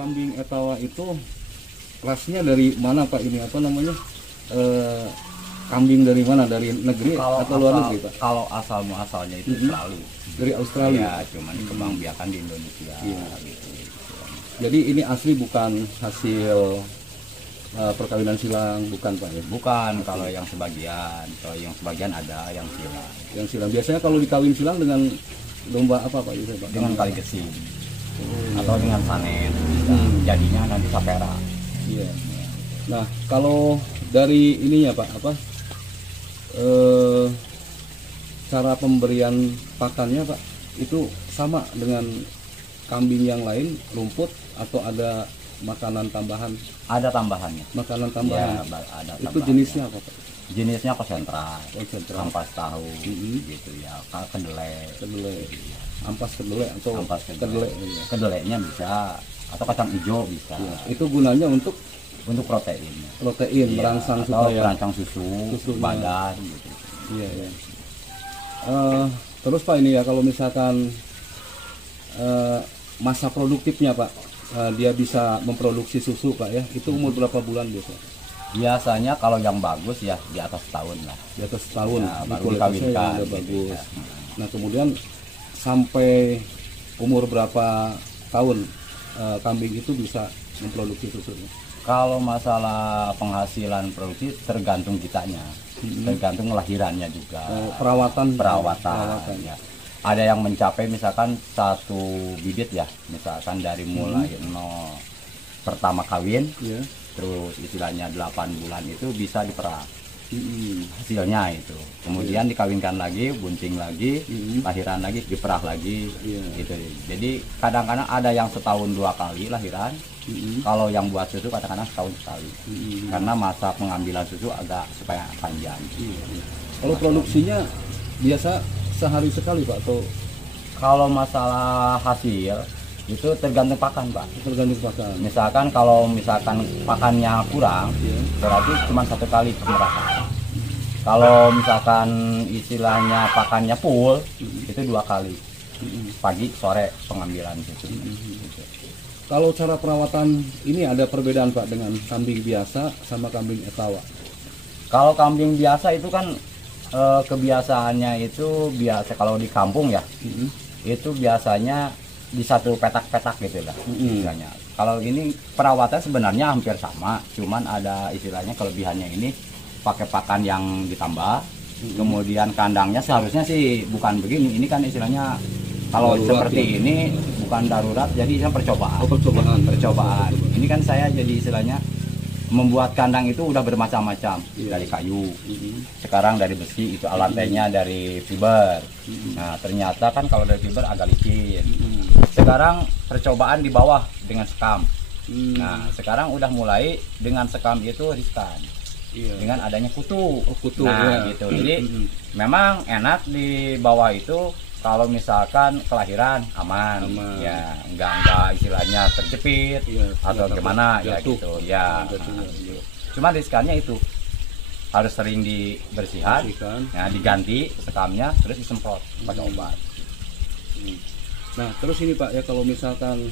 kambing etawa itu rasnya dari mana Pak ini apa namanya? Kambing dari mana? Dari negeri atau luar negeri Pak? Kalau asal muasalnya itu Australia. Dari Australia. Ya, cuman dikembangbiakan di Indonesia. Iya. Gitu. Jadi ini asli bukan hasil perkawinan silang, bukan Pak ya? Bukan, kalau yang sebagian ada yang silang. Yang silang biasanya kalau dikawin silang dengan domba apa Pak? Bisa, Pak? Dengan kali gesim atau dengan sanen. Jadinya nanti sapera. Iya. Nah kalau dari ininya Pak apa? Cara pemberian pakannya Pak itu sama dengan kambing yang lain, rumput atau ada makanan tambahan? Ada tambahannya. Makanan tambahan. Ya, ada itu tambahannya. jenisnya apa Pak? Jenisnya konsentrat, ampas tahu, gitu ya, kedelai, ampas kedelai atau ampas kedelai, kedelainya bisa, atau kacang hijau bisa. Ya, itu gunanya untuk protein. Protein, Ya, merangsang atau supaya merangsang susu badan. Gitu. Iya, iya. Terus Pak ini ya kalau misalkan masa produktifnya Pak, dia bisa memproduksi susu Pak ya, itu umur berapa bulan biasanya? Biasanya kalau yang bagus ya di atas tahun lah. Di atas tahun, ya, baru kualitasnya dikawinkan, udah gitu, bagus. ya. Nah kemudian sampai umur berapa tahun kambing itu bisa memproduksi susunya? Kalau masalah penghasilan produksi tergantung kitanya, tergantung lahirannya juga. Perawatan. Ya. Ada yang mencapai misalkan satu bibit ya, misalkan dari mulai nol pertama kawin, terus istilahnya 8 bulan itu bisa diperah. Hasilnya itu. Kemudian dikawinkan lagi, bunting lagi, lahiran lagi, diperah lagi. Gitu. Jadi kadang-kadang ada yang setahun 2 kali lahiran. Kalau yang buat susu kadang-kadang setahun sekali. Karena masa pengambilan susu agak supaya panjang. Kalau produksinya biasa sehari sekali Pak atau? Kalau masalah hasil itu tergantung pakan Pak. Tergantung pakan. Misalkan kalau pakannya kurang, berarti cuma 1 kali pemerahan. Kalau misalkan istilahnya pakannya full, itu 2 kali. Pagi sore pengambilan gitu. Kalau cara perawatan ini ada perbedaan Pak dengan kambing biasa sama kambing etawa? Kalau kambing biasa itu kan kebiasaannya itu biasa kalau di kampung ya, itu biasanya di satu petak-petak gitu lah istilahnya. Kalau ini perawatan sebenarnya hampir sama, cuman ada istilahnya kelebihannya ini pakai pakan yang ditambah. Kemudian kandangnya seharusnya sih bukan begini, ini kan istilahnya kalau darurat seperti ini bukan darurat, jadi ini percobaan. Percobaan. Ini kan saya jadi istilahnya membuat kandang itu udah bermacam-macam, dari kayu, sekarang dari besi, itu lantainya dari fiber. Nah ternyata kan kalau dari fiber agak licin. Sekarang percobaan di bawah dengan sekam. Nah sekarang udah mulai dengan sekam itu riskan, dengan adanya kutu. Nah gitu. Jadi memang enak di bawah itu. Kalau misalkan kelahiran aman. Ya enggak istilahnya terjepit atau gimana jatuh. Ya gitu. Cuma riskannya itu harus sering dibersihkan, nah diganti sekamnya, terus disemprot pakai obat. Nah terus ini Pak ya, kalau misalkan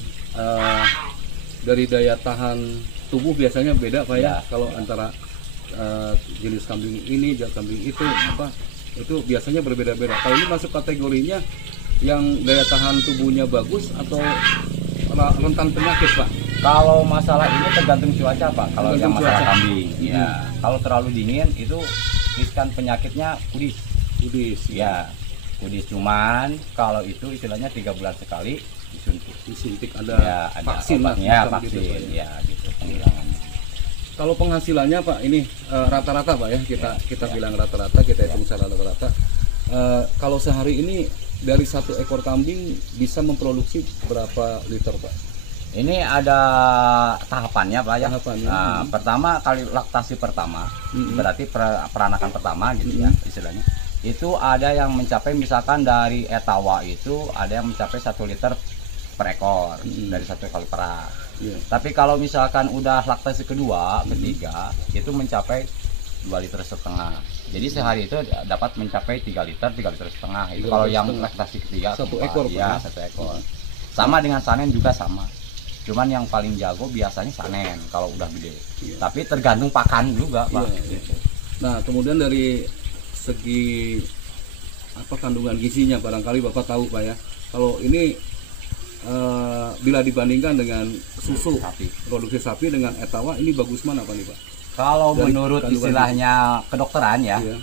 dari daya tahan tubuh biasanya beda Pak ya, kalau antara jenis kambing ini, kambing itu apa? Itu biasanya berbeda-beda. Kalau ini masuk kategorinya yang daya tahan tubuhnya bagus atau rentan penyakit Pak? Kalau masalah ini tergantung cuaca Pak. Kalau yang masalah kambing, ya kalau terlalu dingin itu riskan penyakitnya kudis. Ya, kudis. Cuman kalau itu istilahnya 3 bulan sekali disuntik. Ada vaksin obatnya, vaksin ya gitu penghilangannya. Kalau penghasilannya Pak, ini rata-rata Pak ya, kita bilang rata-rata, kita hitung secara rata-rata. Kalau sehari ini dari 1 ekor kambing bisa memproduksi berapa liter Pak? Ini ada tahapannya Pak ya. Nah, pertama kali laktasi pertama, berarti peranakan pertama gitu ya istilahnya. Itu ada yang mencapai misalkan dari etawa itu ada yang mencapai 1 liter per ekor dari 1 kali perah. Tapi kalau misalkan udah laktasi kedua, ketiga, itu mencapai 2,5 liter. Jadi sehari itu dapat mencapai 3 liter, 3,5 liter. Itu kalau yang laktasi ketiga, 1 ekor ya, 1 ekor. Sama dengan sanen juga sama. Cuman yang paling jago biasanya Sanen kalau udah gede. Iya. Tapi tergantung pakan juga, Pak. Iya, iya. Nah, kemudian dari segi apa kandungan gizinya barangkali Bapak tahu Pak ya. Kalau ini bila dibandingkan dengan susu Sapi. produksi sapi dengan etawa, ini bagus mana Pak nih Pak? Kalau Dari menurut kandungan istilahnya kedokteran ya, Iya.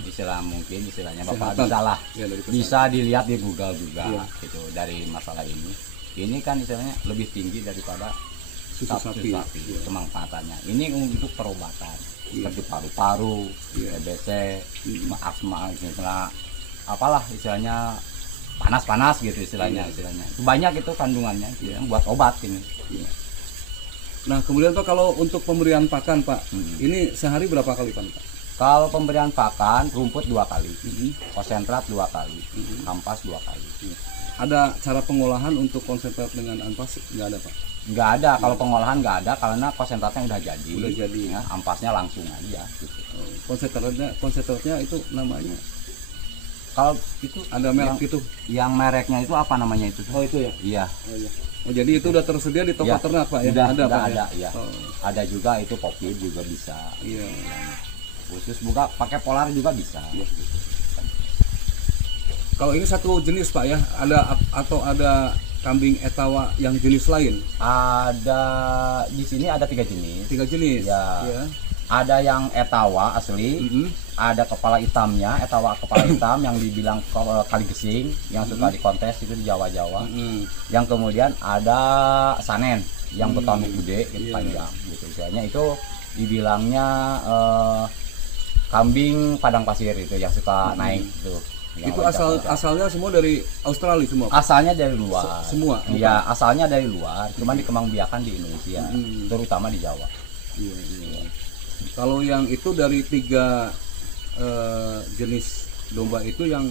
istilahnya Bapak Kesehatan. bisa lah. Ya, dari Bisa dilihat di Google juga Iya. gitu dari masalah ini. Ini kan istilahnya lebih tinggi daripada susu sapi. Iya. kemanfaatannya. Ini untuk perobatan Iya. seperti paru-paru, Iya. TBC, Mm. asma, istilah apalah istilahnya panas-panas gitu istilahnya. Banyak itu kandungannya gitu, yang buat obat ini. Iya. Nah, kemudian Pak kalau untuk pemberian pakan Pak, Hmm. ini sehari berapa kali Pak? Kalau pemberian pakan, rumput 2 kali, Mm-mm. konsentrat 2 kali, Mm-mm. ampas 2 kali. Ada cara pengolahan untuk konsentrat dengan ampas? Nggak ada Pak? Nggak ada, kalau pengolahan nggak ada karena konsentratnya udah jadi. Udah jadi. Ya, ampasnya langsung aja gitu. Konsentratnya itu namanya Kalau itu ada merek itu. yang mereknya itu apa namanya itu? Oh itu ya? Iya. Oh, iya. Oh, jadi itu udah tersedia di toko Ya, ternak Pak ya? udah Pak ada, ya? ya. Oh, Ada juga itu popir juga bisa. iya. Khusus buka pakai polar juga bisa. Iya. Kalau ini satu jenis Pak ya? Atau ada kambing etawa yang jenis lain? Ada di sini ada 3 jenis. 3 jenis. Ya. Ya. Ada yang etawa asli, Mm-mm. ada kepala hitamnya, etawa kepala hitam yang dibilang kali gesing, yang suka dikontes itu di Jawa-Jawa. Mm-mm. Yang kemudian ada sanen yang bertanduk gede, Iya. gitu, panjang, gitu. Istilahnya itu dibilangnya kambing padang pasir itu yang suka naik itu. Yang Itu loncat-loncat. asalnya semua dari Australia semua Pak? Asalnya dari luar. Semua? Iya, asalnya dari luar, cuman dikembangbiakan di Indonesia, Mm. terutama di Jawa. Iya, iya. Kalau yang itu dari 3 jenis domba itu yang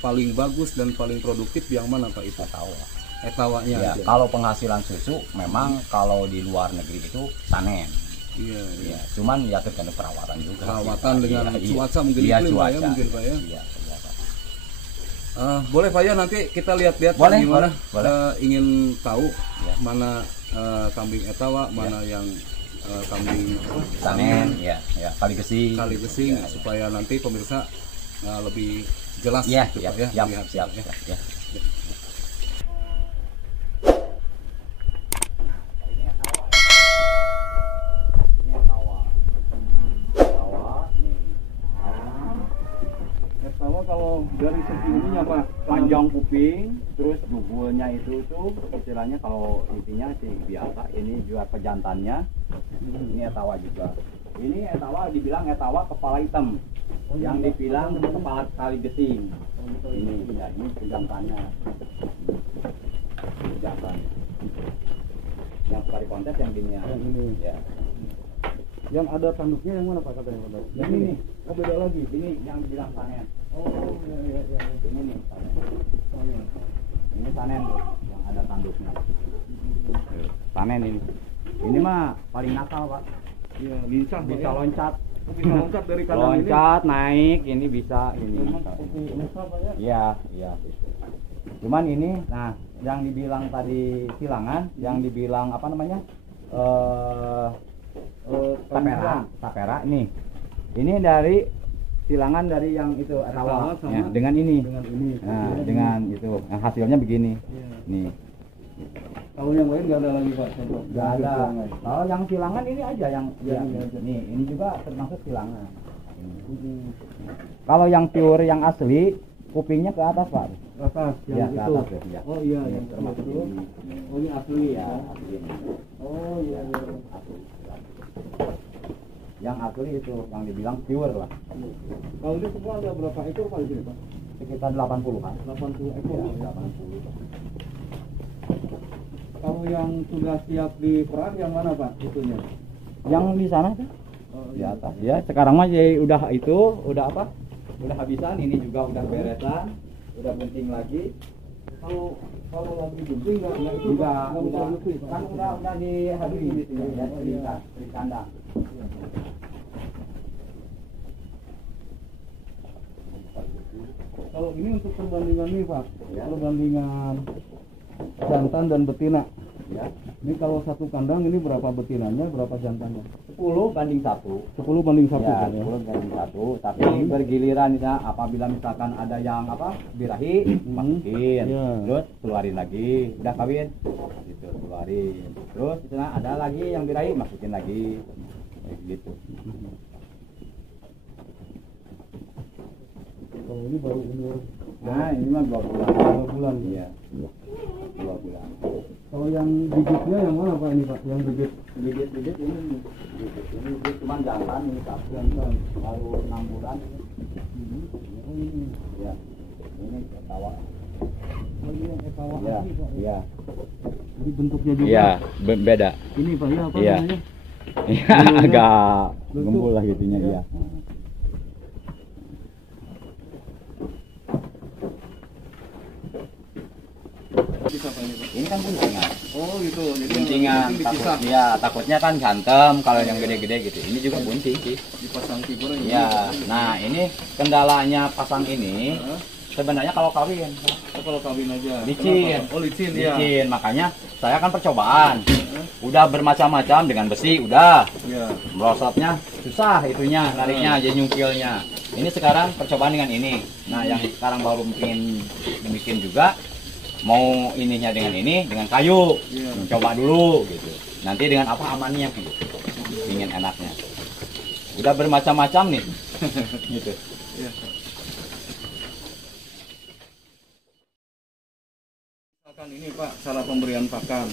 paling bagus dan paling produktif yang mana Pak itu? Etawa. Etawanya Ya, aja. kalau penghasilan susu memang kalau di luar negeri itu sanen. Iya, iya. Ya, cuman ya tergantung perawatan juga. Perawatan sih, Pak. dengan Iya, cuaca mungkin iya, iklim, Pak ya, cuaca. mungkin, Pak ya. Iya, cuaca. Boleh Pak ya nanti kita lihat-lihat Pak, Boleh, gimana boleh. ingin tahu Ya. mana kambing etawa, mana yang kambing Sanen, ya, kali gesing. kali besing, Ya, supaya nanti pemirsa lebih jelas ya, gitu, ya, Pak, ya, siap, melihat, siap, ya. ya. Etawa kalau dari segi ininya Pak, Panjang kuping, terus dugulnya itu istilahnya kalau intinya sih biasa. Ini juga pejantannya. Ini etawa juga. Ini etawa dibilang etawa kepala hitam, yang dibilang kepala kali gesing. Ini ya, ini pejantannya. Pejantannya. Yang suka dikontes yang gini ya. Yang ini. Ya. Yang ada tanduknya yang mana Pak katanya Pak? Yang ini. Oh beda lagi. Ini yang dibilang sanen. Oh iya. Ini nih sanen. Oh, iya. Ini sanen tuh, yang ada tanduknya. Sanen ini. Ini mah paling nakal, Pak. Iya, bisa Pak, Bisa ya. loncat. Oh, bisa loncat dari kandang ini. Loncat, naik, ini bisa ini. Memang seperti Musa Pak ya. Iya, iya. Cuman ini, nah, yang dibilang tadi silangan, yang dibilang apa namanya? Tapera nih. Ini dari silangan dari yang itu etawa, sama ya, dengan ini. Dengan ini. Nah, dengan itu. Nah, hasilnya begini. Iya. Nih. Kalau yang lain nggak ada lagi Pak. Contoh. Nggak ada. Kalau yang silangan ini aja yang Ya, yang ini aja. nih, ini juga termasuk silangan. Kalau yang pure yang asli kupingnya ke atas, Pak. Atas Ya, yang ke itu. atas ya. Oh iya, Ini yang termasuk itu. ini. Oh ini asli Ya, ya. asli ini. Oh iya. Asli. Yang asli itu yang dibilang pure lah. Kalau ini semua ada berapa ekor Pak di sini Pak? Sekitar 80-an. 80 ekor. Ya, 80. Kalau yang sudah siap di perah yang mana Pak? Itunya. Yang di sana tuh Oh, di atas. Ya, sekarang mah jadi udah itu, udah apa? Udah habisan, ini juga udah beresan, udah bunting lagi. Kalau lagi bunting nggak itu Enggak, Pak? Nggak produksi, Pak? kan udah dihadiri di sini ya, di kandang. Kalau ini untuk perbandingan nih Pak, Ya. perbandingan jantan dan betina. Ya. Ini kalau satu kandang ini berapa betinanya, berapa jantannya? 10/1. 10/1 Ya, kan ya. 10/1. Tapi bergiliran ya, apabila misalkan ada yang birahi, masukin, terus keluarin lagi, udah kawin, gitu keluarin. Terus ada lagi yang birahi, masukin lagi, gitu. Kalau ini baru umur, Nah, ini mah 2 bulan. 2 bulan. Iya, 2 bulan. Kalau yang bibitnya yang mana Pak ini Pak? Yang bibit Bibit ini cuma jantan ini satu, jantan. baru 6 bulan. Oh ini. Ya, ini ketawa. Oh ini yang etawa Ya, asli Pak. iya. Jadi bentuknya juga. Iya, beda. Ini Pak ya apa Iya. namanya? Iya, agak gembul lah gitunya dia. Bisa Pak ini Pak? Ini kan buntingan. Oh gitu. Jadi Buntingan, yang dipisah, takutnya kan gantem kalau yang gede-gede gitu. Ini juga bunting sih. dipasang figur ini. Iya. Nah, ini kendalanya pasang ini sebenarnya kalau kawin. Oh, kalau kawin aja. Licin. Kenapa? Oh licin ya. Licin, makanya saya kan percobaan. Udah bermacam-macam dengan besi, udah. Iya. Merosotnya susah itunya, nariknya, jadi nyungkilnya. Ini sekarang percobaan dengan ini. Nah, yang sekarang baru bikin juga mau ininya dengan ini, dengan kayu. Iya. Coba dulu gitu. Nanti dengan apa amannya gitu. Ingin enaknya. Udah bermacam-macam nih. Gitu. Iya. Misalkan ini Pak, cara pemberian pakan.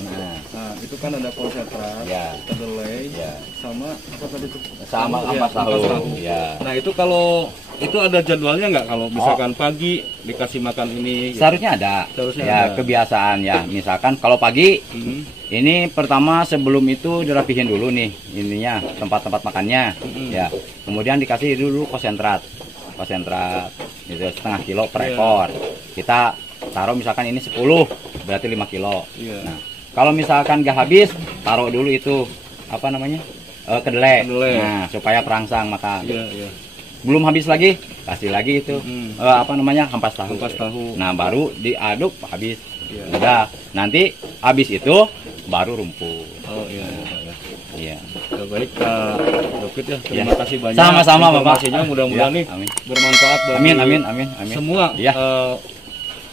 Nah, itu kan ada konsentrat, Ya. kedelai, Ya. sama apa tadi itu? Sama Iya, ampas tahu. Ya. Nah, itu kalau itu ada jadwalnya nggak kalau misalkan pagi dikasih makan ini? Gitu? Seharusnya ada. Seharusnya Ya, ada. kebiasaan ya. Misalkan kalau pagi Mhm. ini pertama sebelum itu dirapihin dulu nih ininya tempat-tempat makannya. Ya. Kemudian dikasih dulu konsentrat itu 1/2 kilo per Iya. ekor. Kita taruh misalkan ini 10 berarti 5 kilo. Iya. Nah, kalau misalkan gak habis taruh dulu itu apa namanya kedelai. Kedelai. Nah, supaya perangsang makan. Iya, iya. Belum habis lagi kasih lagi itu apa namanya ampas tahu. Ampas tahu. Nah, baru diaduk habis. Iya. Udah, nanti habis itu baru rumput. Oh iya, iya, Pak, ya. Iya. Ya, baik Pak David ya, terima Ya. kasih banyak. Sama-sama, Bapak. Informasinya mudah-mudahan Ya, nih amin. bermanfaat bagi Amin. semua Ya.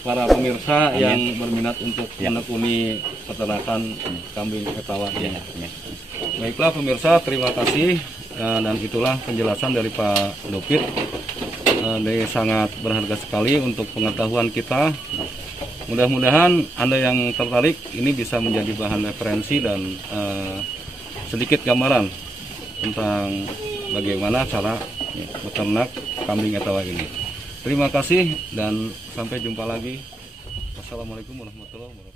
para pemirsa Amin. yang berminat untuk Ya. menekuni peternakan kambing etawa Iya, ini. amin. Baiklah pemirsa, terima kasih dan itulah penjelasan dari Pak David. Ini sangat berharga sekali untuk pengetahuan kita. Mudah-mudahan Anda yang tertarik ini bisa menjadi bahan referensi dan sedikit gambaran tentang bagaimana cara beternak kambing etawa ini. Terima kasih dan sampai jumpa lagi. Wassalamualaikum warahmatullahi wabarakatuh.